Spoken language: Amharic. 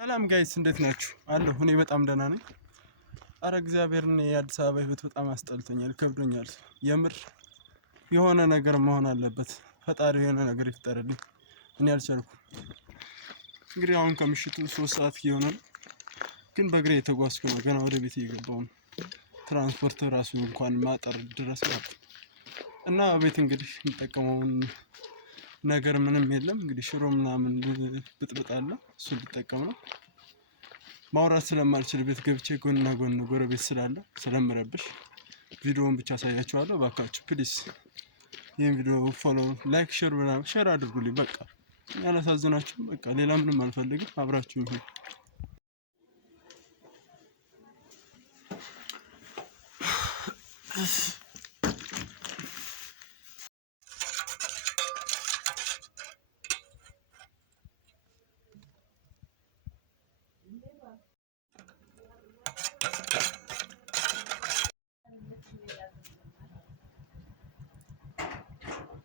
ሰላም ጋይስ እንዴት ናችሁ? አለሁ እኔ በጣም ደህና ነኝ። አረ እግዚአብሔርን የአዲስ አበባ ህይወት በጣም አስጠልቶኛል፣ ከብዶኛል። የምር የሆነ ነገር መሆን አለበት። ፈጣሪ የሆነ ነገር ይፍጠርልኝ። እኔ አልቻልኩም። እንግዲህ አሁን ከምሽቱ 3 ሰዓት እየሆነ ነው፣ ግን በእግሬ የተጓዝኩ ነው። ገና ወደ ቤት እየገባሁ ነው። ትራንስፖርት ራሱ እንኳን ማጠር ድረስ ማለት እና ቤት እንግዲህ የምጠቀመውን ነገር ምንም የለም። እንግዲህ ሽሮ ምናምን ብጥብጥ አለ፣ እሱን ልጠቀም ነው። ማውራት ስለማልችል ቤት ገብቼ ጎንና ጎን ጎረቤት ስላለ ስለምረብሽ ቪዲዮውን ብቻ አሳያችኋለሁ። ባካችሁ ፕሊስ ይሄን ቪዲዮ ፎሎ፣ ላይክ፣ ሼር አድርጉልኝ። በቃ ያላሳዝናችሁም። በቃ ሌላ ምንም አልፈልግም። አብራችሁ ይሁን።